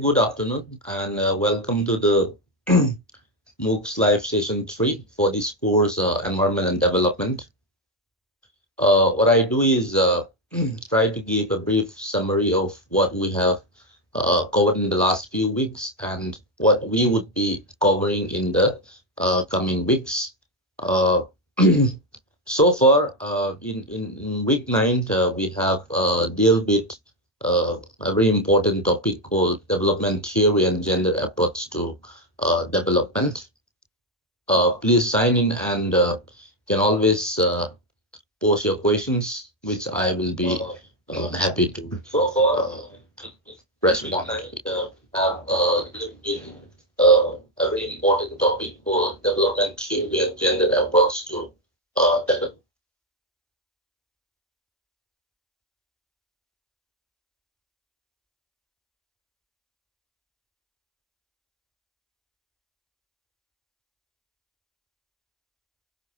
Good afternoon and welcome to the MOOCs Live Session 3 for this course, Environment and Development. What I do is try to give a brief summary of what we have covered in the last few weeks and what we would be covering in the coming weeks. So far, in week 9, we have dealt with a very important topic called development theory and gender approach to development. Please sign in and can always post your questions, which I will be happy to respond. Have a very important topic called development theory and gender approach to development.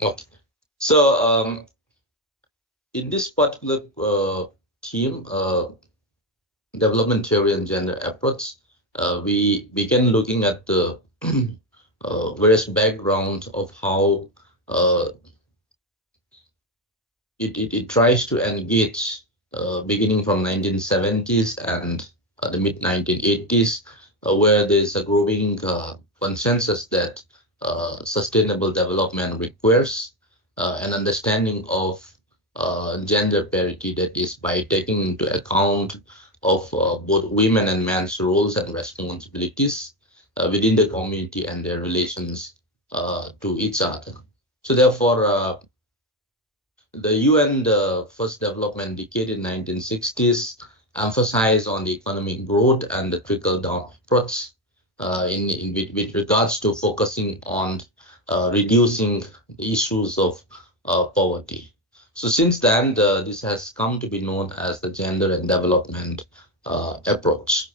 Okay, so in this particular theme, development theory and gender approach, we began looking at the various backgrounds of how it tries to engage, beginning from 1970s and the mid 1980s, where there's a growing consensus that sustainable development requires an understanding of gender parity, that is by taking into account of both women and men's roles and responsibilities within the community and their relations to each other. So therefore, the UN, the first development decade in 1960s, emphasized on the economic growth and the trickle-down approach with regards to focusing on reducing the issues of poverty. So since then, this has come to be known as the gender and development approach.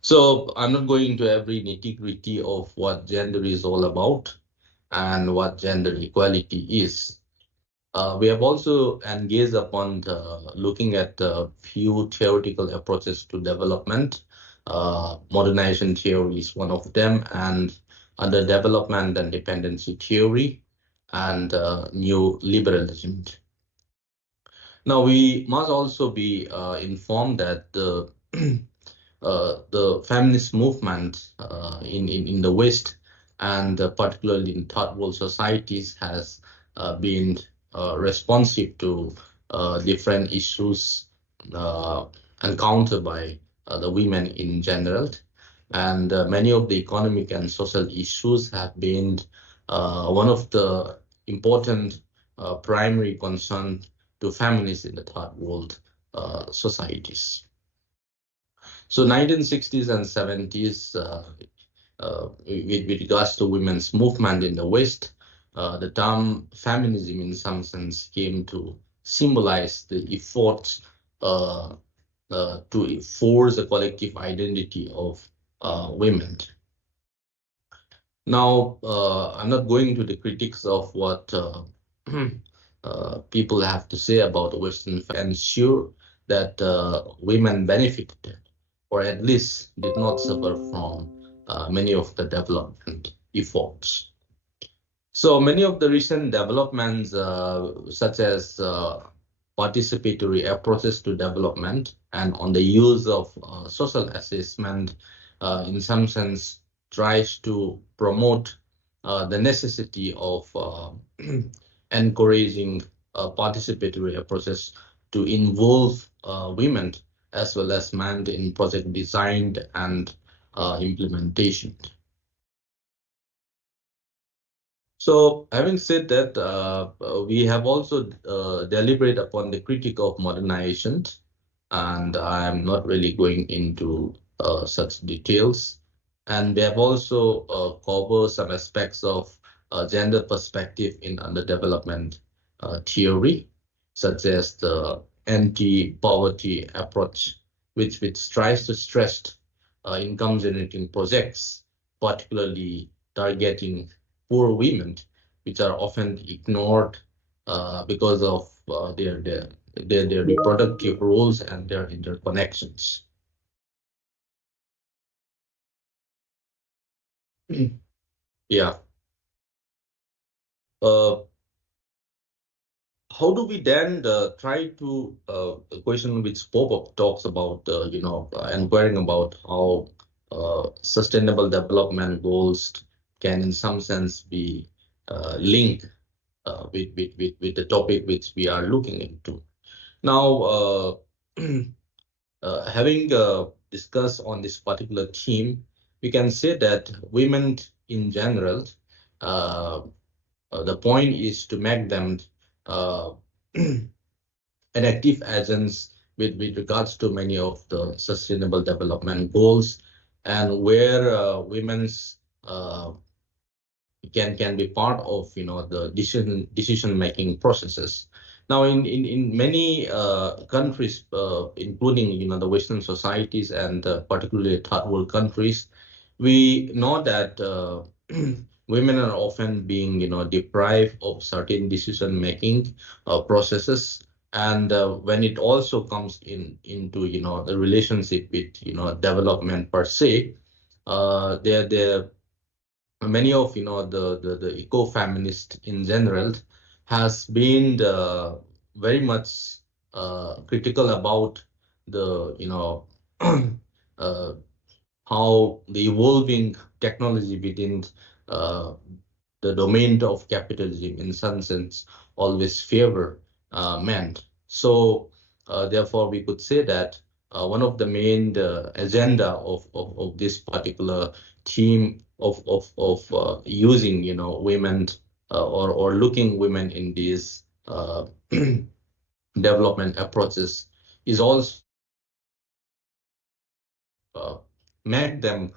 So I'm not going into every nitty-gritty of what gender is all about and what gender equality is. We have also engaged upon looking at a few theoretical approaches to development. Modernization theory is one of them, and under development and dependency theory and new liberalism. Now, we must also be informed that the feminist movement in the West and particularly in third world societies has been responsive to different issues encountered by the women in general. And many of the economic and social issues have been one of the important primary concern to feminists in the third world societies. So 1960s and 70s, with regards to women's movement in the West, the term feminism in some sense came to symbolize the efforts to force a collective identity of women. Now, I'm not going into the critiques of what people have to say about the Western and ensure that women benefited, or at least did not suffer from many of the development efforts. So many of the recent developments, such as participatory approaches to development and on the use of social assessment, in some sense tries to promote the necessity of encouraging participatory approaches to involve women as well as men in project design and implementation. So having said that, we have also deliberated upon the critique of modernization, and I'm not really going into such details. And we have also covered some aspects of gender perspective in underdevelopment theory, such as the anti-poverty approach, which tries to stress income generating projects, particularly targeting poor women, which are often ignored because of their reproductive roles and their interconnections. Yeah. Uh, how do we then try to the question which Popov talks about, inquiring about how sustainable development goals can, in some sense, be linked with the topic which we are looking into. Now, having discussed on this particular theme, we can say that women in general, uh, the point is to make them uh, and active agents with regards to many of the sustainable development goals, and where women's can be part of the decision making processes. Now, in many countries, including the Western societies and particularly third world countries, we know that women are often being deprived of certain decision making processes, and when it also comes into the relationship with development per se, there many of the eco-feminist in general has been very much critical about the uh, how the evolving technology within uh, the domain of capitalism, in some sense, always favor men. So, therefore, we could say that one of the main agenda of this particular theme of using, women or looking women in these development approaches is also uh, make them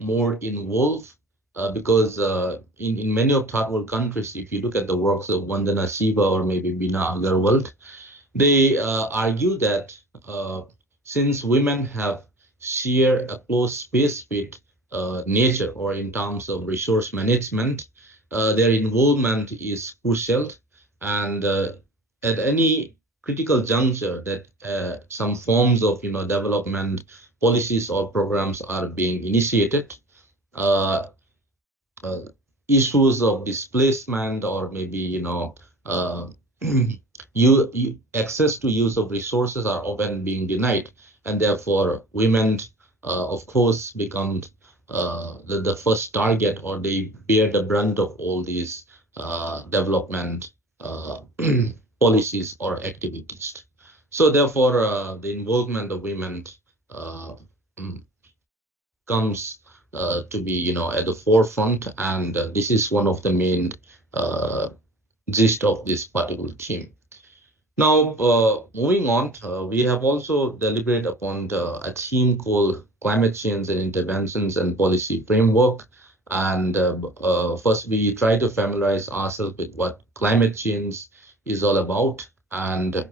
more involved, because in many of third world countries, if you look at the works of Vandana Shiva or maybe Bina Agarwal, they argue that since women have share a close space with nature, or in terms of resource management, their involvement is crucial. And at any critical juncture that some forms of development policies or programs are being initiated, uh, uh, issues of displacement or maybe uh, access to use of resources are often being denied, and therefore women of course become the first target, or they bear the brunt of all these development uh, policies or activities. So therefore the involvement of women uh, mm, comes to be at the forefront, and this is one of the main uh, gist of this particular theme. Now, moving on, we have also deliberated upon a theme called climate change and interventions and policy framework. And first, we try to familiarize ourselves with what climate change is all about, and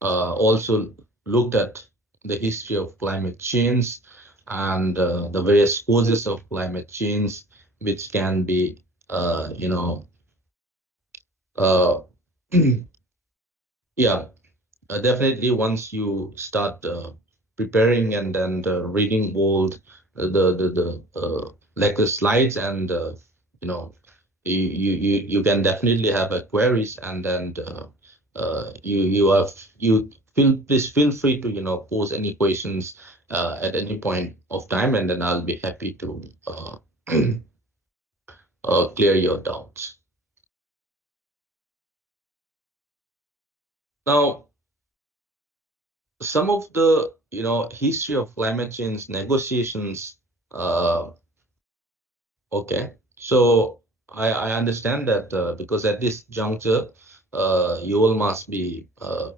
also looked at the history of climate change and the various causes of climate change, which can be, uh, yeah, definitely once you start preparing and then reading all like the slides, and you know you can definitely have a queries, and then you please feel free to pose any questions at any point of time, and then I'll be happy to clear your doubts. Now, some of the history of climate change negotiations. Okay, so I understand that because at this juncture, you all must be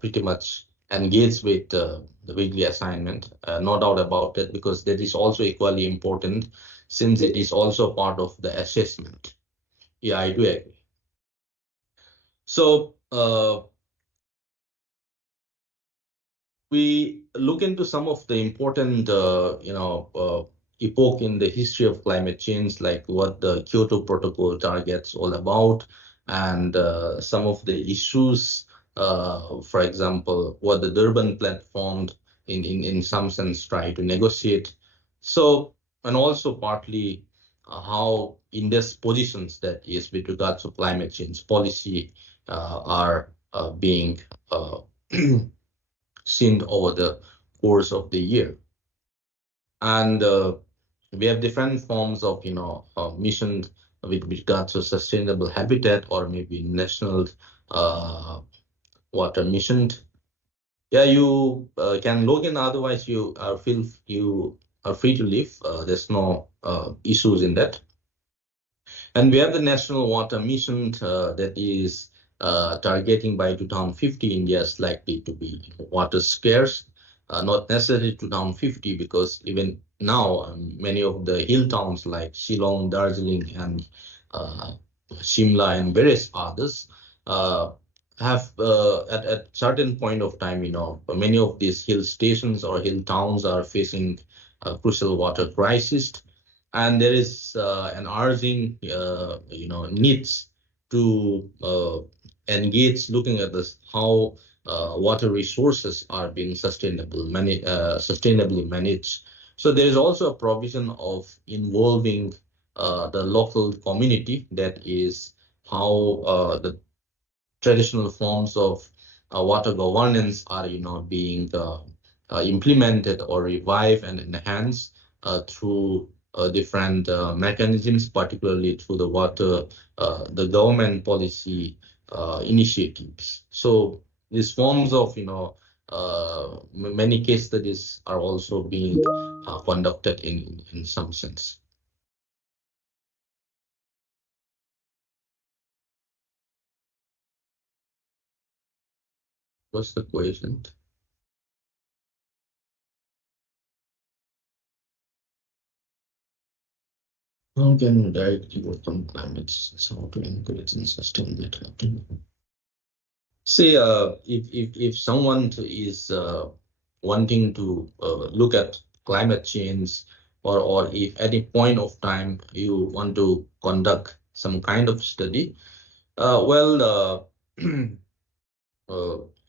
pretty much engaged with the weekly assignment. No doubt about it, because that is also equally important, since it is also part of the assessment. Yeah, I do agree. So we look into some of the important, epoch in the history of climate change, like what the Kyoto Protocol targets all about, and some of the issues, for example, what the Durban platform in some sense try to negotiate. So, and also partly how India's positions, that is with regards to climate change policy, are being seen over the course of the year. And we have different forms of, mission with regards to sustainable habitat, or maybe national water mission. Yeah, you can log in. Otherwise, you are free to leave. There's no issues in that. And we have the National Water Mission that is targeting by 2050, India is likely to be water scarce. Not necessarily 2050, because even now, many of the hill towns like Shillong, Darjeeling, and Shimla, and various others have at certain point of time, many of these hill stations or hill towns are facing a crucial water crisis. And there is an urging, needs to engage looking at this, how water resources are being sustainably managed. So there is also a provision of involving the local community, that is how the traditional forms of water governance are, being implemented or revived and enhanced through different mechanisms, particularly through the government policy initiatives. So these forms of, many case studies are also being conducted in some sense. What's the question? How can you directly overcome climate change? How to encourage and sustain that happening? Say, if someone is wanting to look at climate change, or if at any point of time you want to conduct some kind of study, well,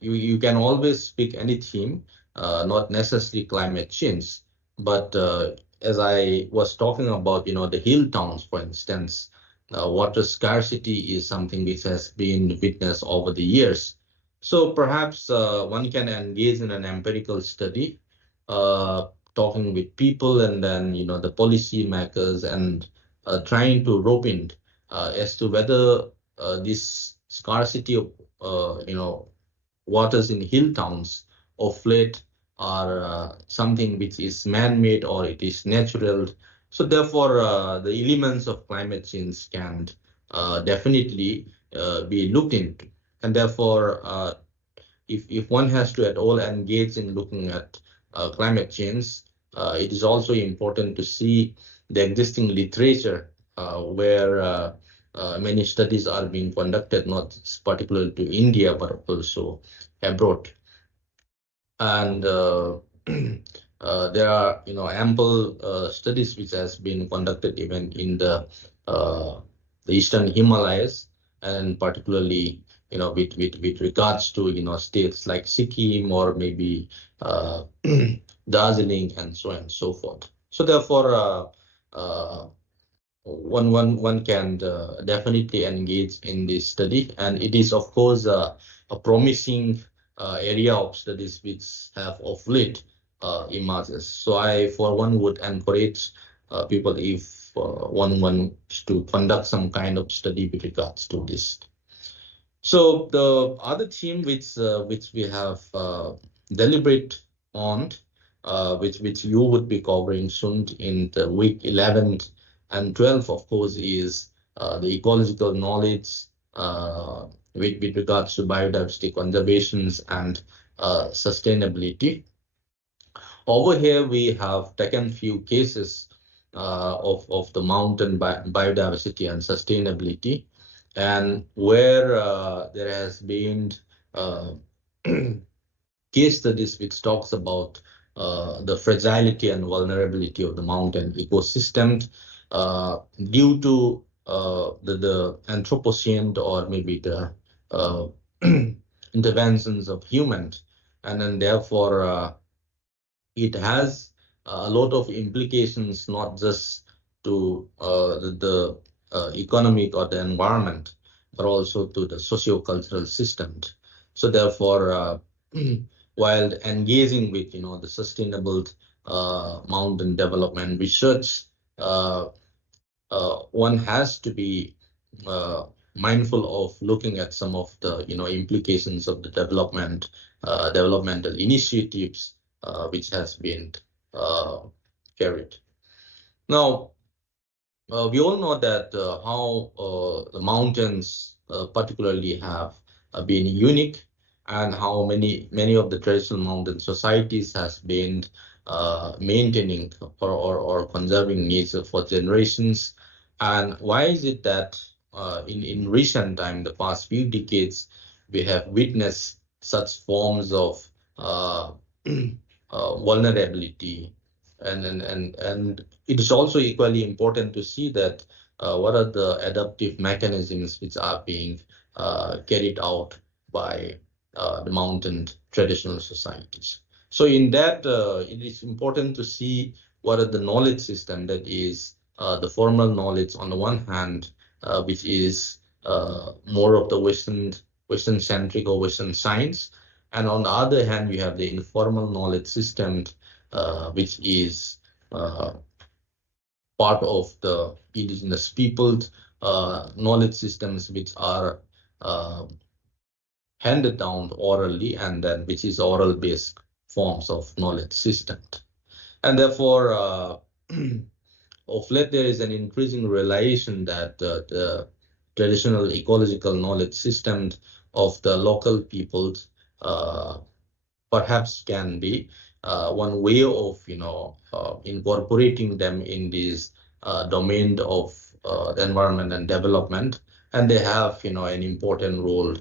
you can always pick any theme, not necessarily climate change. But as I was talking about, the hill towns, for instance, water scarcity is something which has been witnessed over the years. So perhaps one can engage in an empirical study, talking with people, and then, the policy makers, and trying to rope in as to whether this scarcity of waters in hill towns of late are something which is man-made or it is natural. So therefore, the elements of climate change can definitely be looked into. And therefore, if one has to at all engage in looking at climate change, it is also important to see the existing literature where many studies are being conducted, not particular to India, but also abroad. And there are, ample studies which has been conducted even in the Eastern Himalayas, and particularly, with regards to, states like Sikkim, or maybe Darjeeling, and so on and so forth. So therefore, one can definitely engage in this study, and it is of course a promising area of studies which have of late emerges. So I, for one, would encourage people, if one wants to conduct some kind of study with regards to this. So the other theme which we have deliberate on, which you would be covering soon in the week 11 and 12, of course, is the ecological knowledge with regards to biodiversity conservations and sustainability. Over here, we have taken few cases of the mountain biodiversity and sustainability, and where there has been case studies which talks about the fragility and vulnerability of the mountain ecosystem due to the Anthropocene, or maybe the interventions of humans. And then therefore it has a lot of implications, not just to the economic or the environment, but also to the socio-cultural system. So therefore, while engaging with the sustainable mountain development research, one has to be mindful of looking at some of the implications of the developmental initiatives which has been carried. Now, we all know that how the mountains particularly have been unique, and how many of the traditional mountain societies has been maintaining or conserving nature for generations. And why is it that in recent time, the past few decades, we have witnessed such forms of vulnerability, and it is also equally important to see that what are the adaptive mechanisms which are being carried out by the mountain traditional societies. So in that, it is important to see what are the knowledge system, that is the formal knowledge on the one hand, which is more of the Western centric or Western science, and on the other hand, we have the informal knowledge system, which is part of the indigenous people's knowledge systems, which are handed down orally, and then which is oral based forms of knowledge system. And therefore, of late, there is an increasing realization that the traditional ecological knowledge system of the local peoples perhaps can be one way of incorporating them in this domain of the environment and development, and they have an important role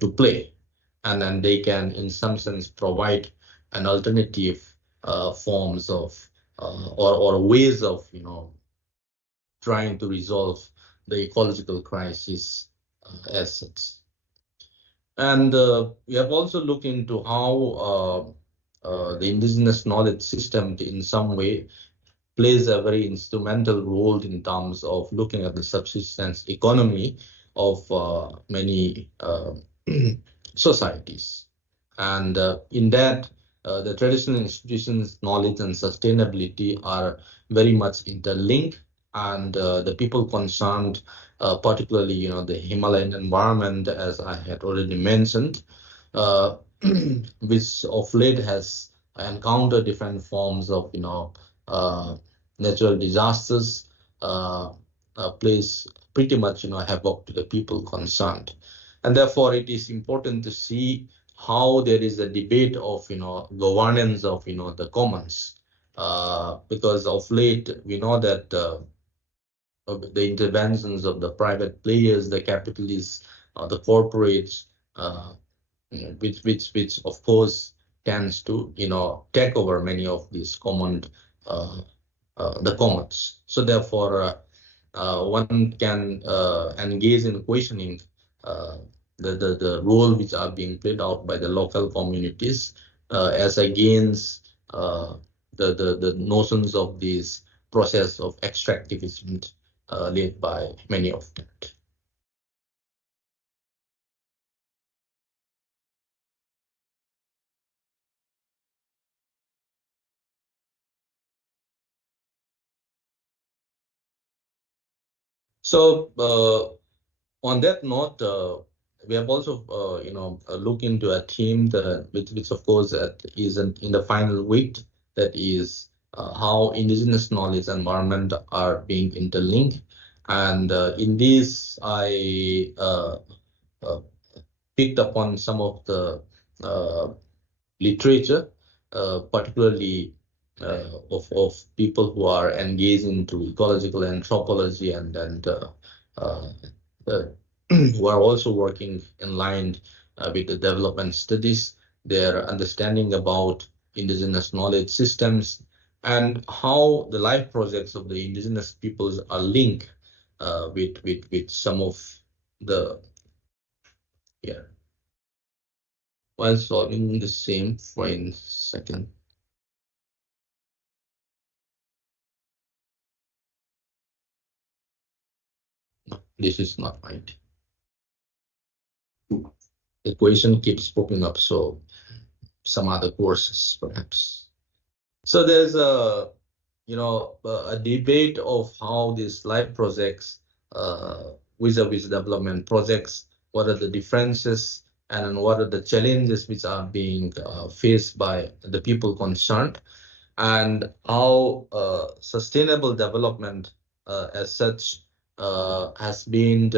to play, and then they can in some sense provide an alternative forms of or ways of trying to resolve the ecological crisis as such. And we have also looked into how the indigenous knowledge system in some way plays a very instrumental role in terms of looking at the subsistence economy of many societies. And in that, the traditional institutions, knowledge and sustainability are very much interlinked, and the people concerned, particularly the Himalayan environment, as I had already mentioned, which of late has encountered different forms of natural disasters, plays pretty much havoc to the people concerned. And therefore, it is important to see how there is a debate of governance of the commons, because of late we know that of the interventions of the private players, the capitalists, the corporates, which of course tends to take over many of these common the commons. So therefore, one can engage in questioning the role which are being played out by the local communities as against the notions of this process of extractivism led by many of them. So on that note, we have also looked into a theme that which of course is in the final week, that is how indigenous knowledge and environment are being interlinked. And in this, I picked upon some of the literature, particularly of people who are engaged into ecological anthropology, and who are also working in line with the development studies, their understanding about indigenous knowledge systems, and how the life projects of the indigenous peoples are linked with some of the while solving the same for a second. This is not right. The question keeps popping up, so some other courses perhaps. So there's a debate of how these life projects vis-a-vis development projects, what are the differences and what are the challenges which are being faced by the people concerned, and how sustainable development as such has been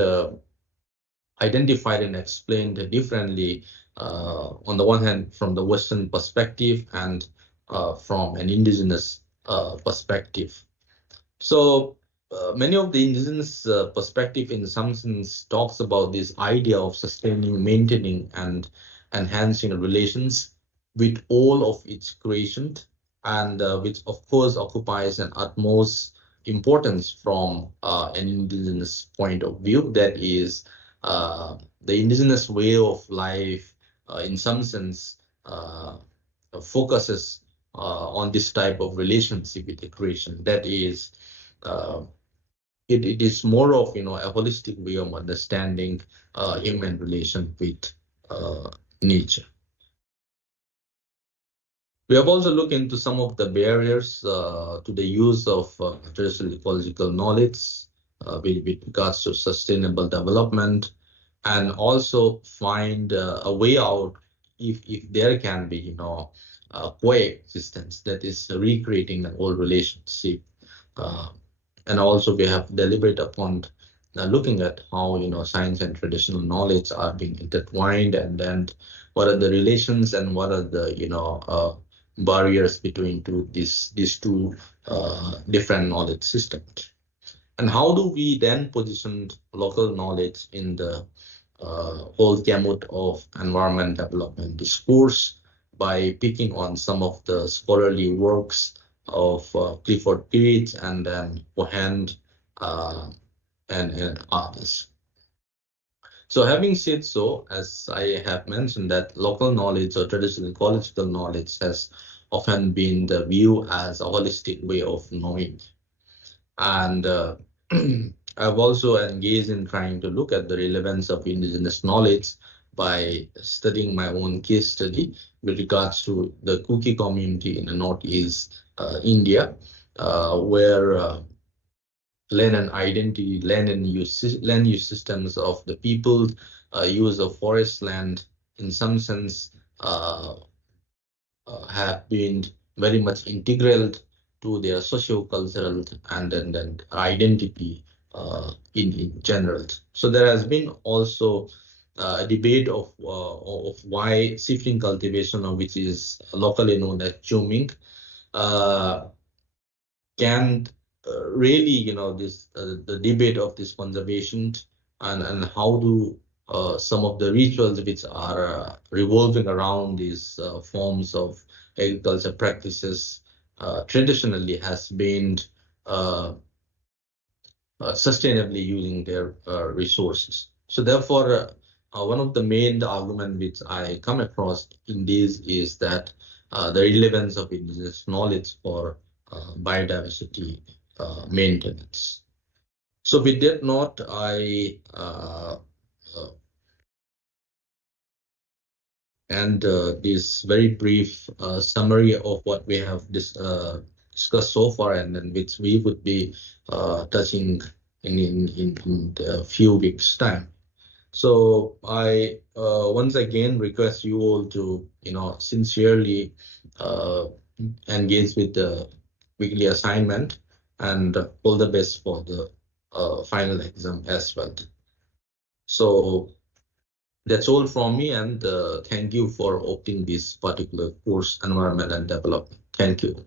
identified and explained differently, on the one hand from the Western perspective and from an indigenous perspective. So many of the indigenous perspective in some sense talks about this idea of sustaining, maintaining and enhancing relations with all of its creation, and which of course occupies an utmost importance from an indigenous point of view. That is, the indigenous way of life in some sense focuses on this type of relationship with the creation. That is, it is more of a holistic way of understanding human relation with nature. We have also looked into some of the barriers to the use of traditional ecological knowledge with regards to sustainable development, and also find a way out if there can be coexistence, that is recreating an old relationship. And also we have deliberate upon looking at how science and traditional knowledge are being intertwined, and then what are the relations and what are the barriers between these two different knowledge systems, and how do we then position local knowledge in the whole gamut of environment development discourse by picking on some of the scholarly works of Clifford Geertz and then Cohen and others. So having said so, as I have mentioned, that local knowledge or traditional ecological knowledge has often been the view as a holistic way of knowing. And I've also engaged in trying to look at the relevance of indigenous knowledge by studying my own case study with regards to the Kuki community in the Northeast India, where land and identity, land use systems of the people, use of forest land, in some sense, have been very much integral to their socio-cultural and then identity in general. So there has been also a debate of why seedling cultivation, which is locally known as chuming, can really, the debate of this conservation and how do some of the rituals which are revolving around these forms of agriculture practices traditionally has been sustainably using their resources. So therefore, one of the main arguments which I come across in this is that the relevance of indigenous knowledge for biodiversity maintenance. So with that note, I and this very brief summary of what we have discussed so far, and then which we would be touching in a few weeks' time. So I once again request you all to sincerely engage with the weekly assignment, and all the best for the final exam as well. So that's all from me, and thank you for opting this particular course, Environment and Development. Thank you.